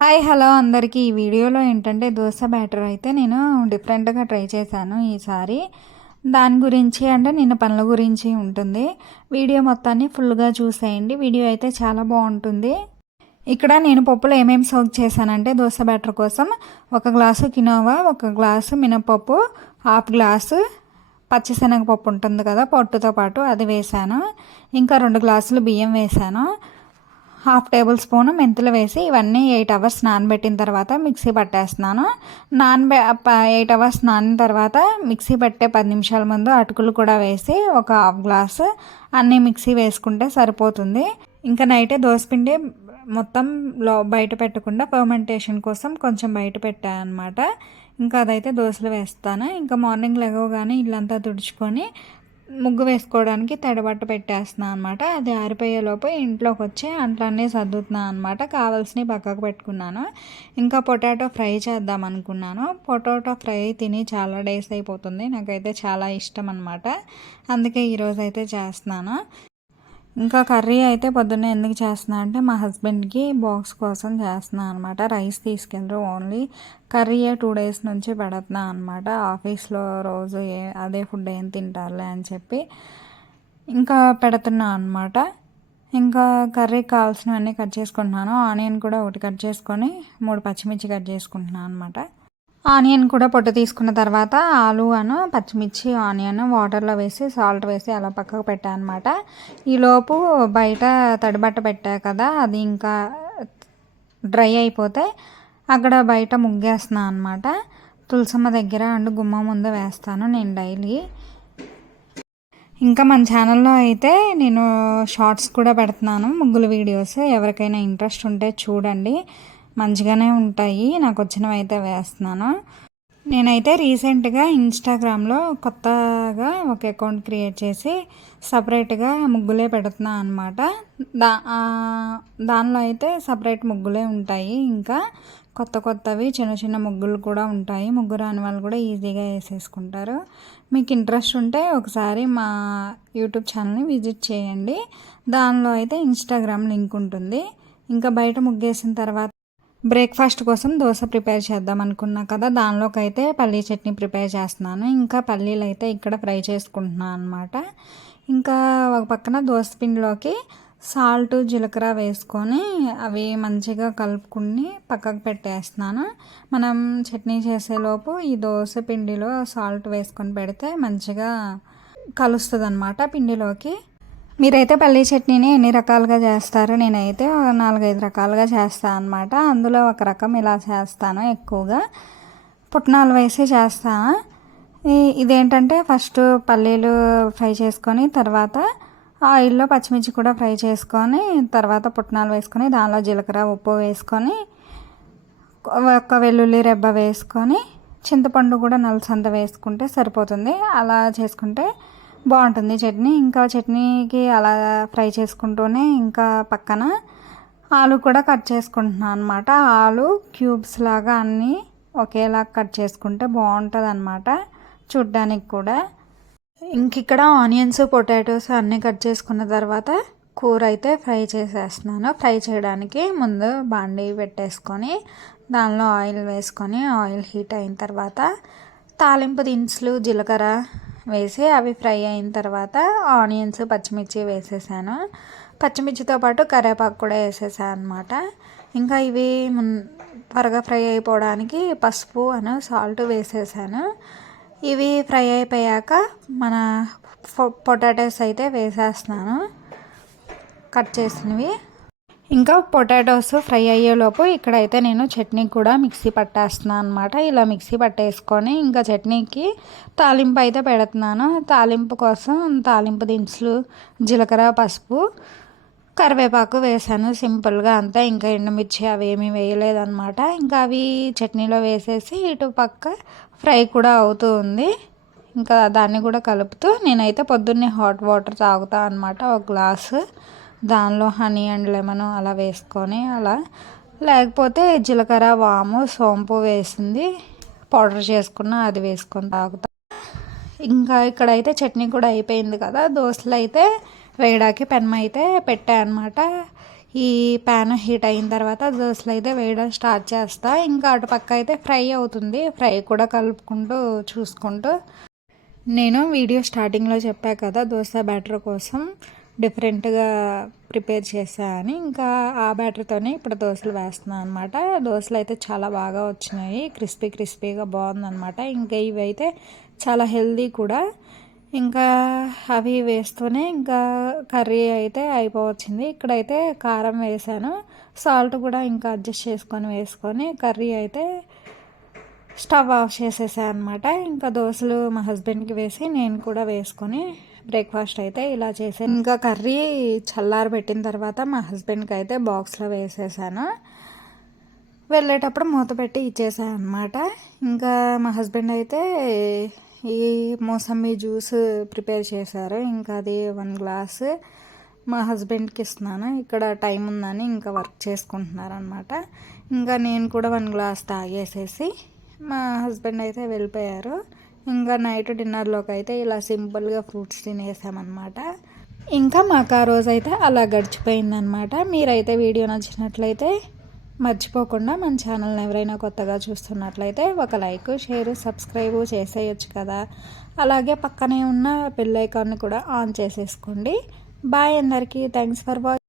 Hi hello అందరికీ. ఈ వీడియోలో ఏంటంటే దోశ బ్యాటర్ అయితే నేను డిఫరెంట్గా ట్రై చేశాను ఈసారి దాని గురించి అంటే నిన్న పనుల గురించి ఉంటుంది. వీడియో మొత్తాన్ని ఫుల్గా చూసేయండి. వీడియో అయితే చాలా బాగుంటుంది. ఇక్కడ నేను పప్పులో ఏమేమి సోక్ చేశానంటే దోశ బ్యాటర్ కోసం ఒక గ్లాసు కినోవా ఒక గ్లాసు మినపప్పు హాఫ్ గ్లాసు పచ్చిశనగపప్పు ఉంటుంది కదా పొట్టుతో పాటు అది వేసాను ఇంకా రెండు గ్లాసులు బియ్యం వేసాను హాఫ్ టేబుల్ స్పూన్ మెంతులు వేసి ఇవన్నీ ఎయిట్ అవర్స్ నానబెట్టిన తర్వాత మిక్సీ పట్టేస్తున్నాను. నానబె ఎయిట్ అవర్స్ నానిన తర్వాత మిక్సీ పట్టే పది నిమిషాల ముందు అటుకులు కూడా వేసి ఒక హాఫ్ గ్లాస్ అన్నీ మిక్సీ వేసుకుంటే సరిపోతుంది. ఇంకా నైటే దోసపిండి మొత్తం లో బయట పెట్టకుండా ఫర్మెంటేషన్ కోసం కొంచెం బయట పెట్టాను అనమాట ఇంకా అదైతే దోశలు వేస్తాను. ఇంకా మార్నింగ్ లెగవగానే ఇల్లంతా తుడుచుకొని ముగ్గు వేసుకోవడానికి తడబట్ట పెట్టేస్తున్నాను అనమాట అది ఆరిపోయేలోపు ఇంట్లోకి వచ్చి అంట్లన్నీ సర్దుతున్నాను అనమాట కావాల్సినవి పక్కకు పెట్టుకున్నాను. ఇంకా పొటాటో ఫ్రై చేద్దాం అనుకున్నాను. పొటాటో ఫ్రై తిని చాలా డేస్ అయిపోతుంది. నాకైతే చాలా ఇష్టం అనమాట అందుకే ఈరోజు అయితే చేస్తున్నాను. ఇంకా కర్రీ అయితే పొద్దున్నే ఎందుకు చేస్తున్నా అంటే మా హస్బెండ్కి బాక్స్ కోసం చేస్తున్నా అనమాట రైస్ తీసుకెళ్ళరు ఓన్లీ. కర్రీయే టూ డేస్ నుంచి పెడుతున్నా అనమాట ఆఫీస్లో రోజు ఏ అదే ఫుడ్ ఏం తింటారులే అని చెప్పి ఇంకా పెడుతున్నా అనమాట ఇంకా కర్రీకి కావాల్సినవన్నీ కట్ చేసుకుంటున్నాను. ఆనియన్ కూడా ఒకటి కట్ చేసుకొని మూడు పచ్చిమిర్చి కట్ చేసుకుంటున్నాను అనమాట ఆనియన్ కూడా పొట్టు తీసుకున్న తర్వాత ఆలు అను పచ్చిమిర్చి ఆనియన్ వాటర్లో వేసి సాల్ట్ వేసి అలా పక్కకు పెట్టాను అనమాట ఈలోపు బయట తడిబట్ట పెట్టా కదా అది ఇంకా డ్రై అయిపోతే అక్కడ బయట ముగ్గేస్తున్నాను అనమాట తులసమ్మ దగ్గర అండ్ గుమ్మ ముందు వేస్తాను నేను డైలీ. ఇంకా మన ఛానల్లో అయితే నేను షార్ట్స్ కూడా పెడుతున్నాను ముగ్గుల వీడియోస్. ఎవరికైనా ఇంట్రెస్ట్ ఉంటే చూడండి. మంచిగానే ఉంటాయి. నాకు వచ్చినవి అయితే వేస్తున్నాను. నేనైతే రీసెంట్గా ఇన్స్టాగ్రామ్లో కొత్తగా ఒక అకౌంట్ క్రియేట్ చేసి సపరేట్గా ముగ్గులే పెడుతున్నా అనమాట దా దానిలో అయితే సపరేట్ ముగ్గులే ఉంటాయి. ఇంకా కొత్త కొత్తవి చిన్న చిన్న ముగ్గులు కూడా ఉంటాయి. ముగ్గు రాని వాళ్ళు కూడా ఈజీగా వేసేసుకుంటారు. మీకు ఇంట్రెస్ట్ ఉంటే ఒకసారి మా యూట్యూబ్ ఛానల్ని విజిట్ చేయండి. దానిలో అయితే ఇన్స్టాగ్రామ్ లింక్ ఉంటుంది. ఇంకా బయట ముగ్గేసిన తర్వాత బ్రేక్ఫాస్ట్ కోసం దోశ ప్రిపేర్ చేద్దాం అనుకున్నా కదా దానిలోకి అయితే పల్లీ చట్నీ ప్రిపేర్ చేస్తున్నాను. ఇంకా పల్లీలు అయితే ఇక్కడ ఫ్రై చేసుకుంటున్నాను అనమాట ఇంకా ఒక పక్కన దోశ పిండిలోకి సాల్ట్ జీలకర్ర వేసుకొని అవి మంచిగా కలుపుకుని పక్కకు పెట్టేస్తున్నాను. మనం చట్నీ చేసేలోపు ఈ దోశ పిండిలో సాల్ట్ వేసుకొని పెడితే మంచిగా కలుస్తుంది అనమాట పిండిలోకి. మీరైతే పల్లీ చట్నీని ఎన్ని రకాలుగా చేస్తారు? నేనైతే నాలుగైదు రకాలుగా చేస్తాను అనమాట అందులో ఒక రకం ఇలా చేస్తాను ఎక్కువగా. పుట్నాలు వేసి చేస్తాను ఇదేంటంటే ఫస్ట్ పల్లీలు ఫ్రై చేసుకొని తర్వాత ఆయిల్లో పచ్చిమిర్చి కూడా ఫ్రై చేసుకొని తర్వాత పుట్నాలు వేసుకొని దానిలో జీలకర్ర ఉప్పు వేసుకొని ఒక వెల్లుల్లి రెబ్బ వేసుకొని చింతపండు కూడా నలసంత వేసుకుంటే సరిపోతుంది. అలా చేసుకుంటే బాగుంటుంది చట్నీ. ఇంకా చట్నీకి అలా ఫ్రై చేసుకుంటూనే ఇంకా పక్కన ఆలు కూడా కట్ చేసుకుంటున్నాను అనమాట ఆలు క్యూబ్స్ లాగా అన్నీ ఒకేలా కట్ చేసుకుంటే బాగుంటుంది అనమాట చూడ్డానికి కూడా. ఇంక ఇక్కడ ఆనియన్స్ పొటాటోస్ అన్నీ కట్ చేసుకున్న తర్వాత కూర అయితే ఫ్రై చేసేస్తున్నాను. ఫ్రై చేయడానికి ముందు బాండీ పెట్టేసుకొని దానిలో ఆయిల్ వేసుకొని ఆయిల్ హీట్ అయిన తర్వాత తాలింపు దినుసులు జీలకర్ర వేసి అవి ఫ్రై అయిన తర్వాత ఆనియన్స్ పచ్చిమిర్చి వేసేసాను. పచ్చిమిర్చితో పాటు కరివేపాకు కూడా వేసేసాను అనమాట ఇంకా ఇవి త్వరగా ఫ్రై అయిపోవడానికి పసుపు అని సాల్ట్ వేసేసాను. ఇవి ఫ్రై అయిపోయాక మన పొటాటోస్ అయితే వేసేస్తున్నాను. కట్ చేసినవి. ఇంకా పొటాటోస్ ఫ్రై అయ్యేలోపు ఇక్కడైతే నేను చట్నీ కూడా మిక్సీ పట్టేస్తున్నాను అనమాట ఇలా మిక్సీ పట్టేసుకొని ఇంకా చట్నీకి తాలింపు అయితే పెడుతున్నాను. తాలింపు కోసం తాలింపు దినుసులు జీలకర్ర పసుపు కరివేపాకు వేసాను. సింపుల్గా అంతా ఇంకా ఎండుమిర్చి అవి ఏమీ వేయలేదన్నమాట. ఇంకా అవి చట్నీలో వేసేసి ఇటు పక్క ఫ్రై కూడా అవుతూ ఉంది. ఇంకా దాన్ని కూడా కలుపుతూ నేనైతే పొద్దున్నే హాట్ వాటర్ తాగుతా అనమాట ఒక గ్లాసు. దానిలో హనీ అండ్ లెమన్ అలా వేసుకొని అలా లేకపోతే జీలకర్ర వాము సోంపు వేసింది పౌడర్ చేసుకున్న అది వేసుకొని తాగుతా. ఇంకా ఇక్కడైతే చట్నీ కూడా అయిపోయింది కదా దోశలు అయితే వేయడానికి పెనం అయితే పెట్టాయన్నమాట ఈ ప్యాన్ హీట్ అయిన తర్వాత దోశలు అయితే వేయడం స్టార్ట్ చేస్తా. ఇంకా అటుపక్క అయితే ఫ్రై అవుతుంది ఫ్రై కూడా కలుపుకుంటూ చూసుకుంటూ. నేను వీడియో స్టార్టింగ్లో చెప్పా కదా దోశ బ్యాటర్ కోసం. డిఫరెంట్గా ప్రిపేర్ చేశాను ఇంకా ఆ బ్యాటర్తోనే ఇప్పుడు దోశలు వేస్తున్నాను అనమాట దోశలు అయితే చాలా బాగా వచ్చినాయి. క్రిస్పీ క్రిస్పీగా బాగుందనమాట ఇంకా ఇవి అయితే చాలా హెల్దీ కూడా. ఇంకా అవి వేస్తూనే ఇంకా కర్రీ అయితే అయిపోవచ్చింది. ఇక్కడైతే కారం వేసాను సాల్ట్ కూడా ఇంకా అడ్జస్ట్ చేసుకొని వేసుకొని కర్రీ అయితే స్టవ్ ఆఫ్ చేసేసాను అనమాట ఇంకా దోశలు మా హస్బెండ్కి వేసి నేను కూడా వేసుకొని బ్రేక్ఫాస్ట్ అయితే ఇలా చేసాను ఇంకా కర్రీ చల్లారి పెట్టిన తర్వాత మా హస్బెండ్కి అయితే బాక్స్లో వేసేసాను. వెళ్ళేటప్పుడు మూత పెట్టి ఇచ్చేసాను అనమాట ఇంకా మా హస్బెండ్ అయితే ఈ మోసమ్మి జ్యూస్ ప్రిపేర్ చేశారు. ఇంకా అది వన్ గ్లాస్ మా హస్బెండ్కి ఇస్తున్నాను. ఇక్కడ టైం ఉందని ఇంకా వర్క్ చేసుకుంటున్నారు అనమాట ఇంకా నేను కూడా వన్ గ్లాస్ తాగేసేసి మా హస్బెండ్ అయితే వెళ్ళిపోయారు. ఇంకా నైట్ డిన్నర్లోకి అయితే ఇలా సింపుల్గా ఫ్రూట్స్ తినేసామన్నమాట. ఇంకా మాకు ఆ రోజు అయితే అలా గడిచిపోయిందనమాట మీరైతే వీడియో నచ్చినట్లయితే మర్చిపోకుండా మన ఛానల్ని ఎవరైనా కొత్తగా చూస్తున్నట్లయితే ఒక లైక్ షేర్ సబ్స్క్రైబ్ చేసేయచ్చు కదా. అలాగే పక్కనే ఉన్న బెల్ ఐకాన్ని కూడా ఆన్ చేసేసుకోండి. బాయ్ అందరికీ. Thanks for watching